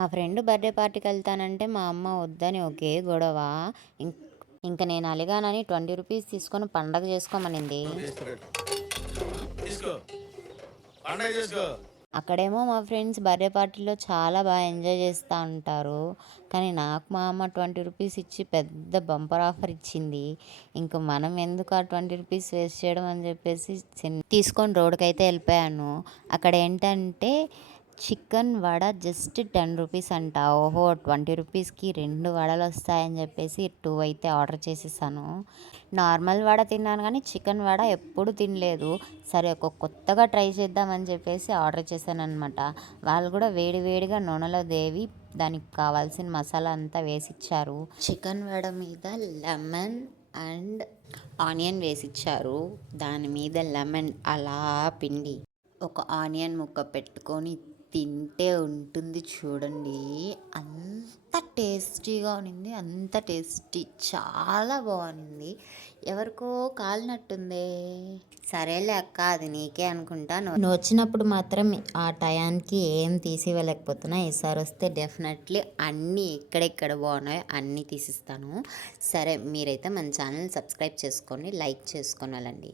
మా friend birthday పార్టీకి వెళ్తానంటే మా అమ్మ వద్దని ఒకే గొడవ. ఇం ఇంక నేను అలిగానని 20 రూపీస్ తీసుకొని పండగ చేసుకోమనింది. అక్కడేమో మా ఫ్రెండ్స్ బర్త్డే పార్టీలో చాలా బాగా ఎంజాయ్ చేస్తూ ఉంటారు. కానీ నాకు మా అమ్మ 20 రూపీస్ ఇచ్చి పెద్ద బంపర్ ఆఫర్ ఇచ్చింది. ఇంక మనం ఎందుకు ఆ 20 రూపీస్ వేస్ట్ చేయడం అని చెప్పేసి తీసుకొని రోడ్డుకైతే వెళ్ళిపోయాను. అక్కడ ఏంటంటే చికెన్ వడ జస్ట్ 10 రూపీస్ అంట. ఓహో! 20 రూపీస్‌కి 2 వడలు వస్తాయని చెప్పేసి 2 అయితే ఆర్డర్ చేసేసాను. నార్మల్ వడ తిన్నాను కానీ చికెన్ వడ ఎప్పుడు తినలేదు. సరే ఒక కొత్తగా ట్రై చేద్దామని చెప్పేసి ఆర్డర్ చేశాననమాట. వాళ్ళు కూడా వేడి వేడిగా నూనెలో దేవి దానికి కావాల్సిన మసాలా అంతా వేసిచ్చారు. చికెన్ వడ మీద లెమన్ అండ్ ఆనియన్ వేసిచ్చారు. దాని మీద లెమన్ అలా పిండి ఒక ఆనియన్ ముక్క పెట్టుకొని తింటే ఉంటుంది చూడండి. అంత టేస్టీగా ఉన్నింది. అంత టేస్టీ చాలా బాగుంది. ఎవరికో కాలినట్టుందే. సరేలే అక్క, అది నీకే అనుకుంటా. నువ్వు వచ్చినప్పుడు మాత్రం ఆ టయానికి ఏం తీసి ఇవ్వలేకపోతున్నా. ఈసారి వస్తే డెఫినెట్లీ అన్నీ ఎక్కడెక్కడ బాగున్నాయో అన్నీ తీసిస్తాను. సరే, మీరైతే మన ఛానల్ సబ్స్క్రైబ్ చేసుకోండి, లైక్ చేసుకొని వెళ్ళండి.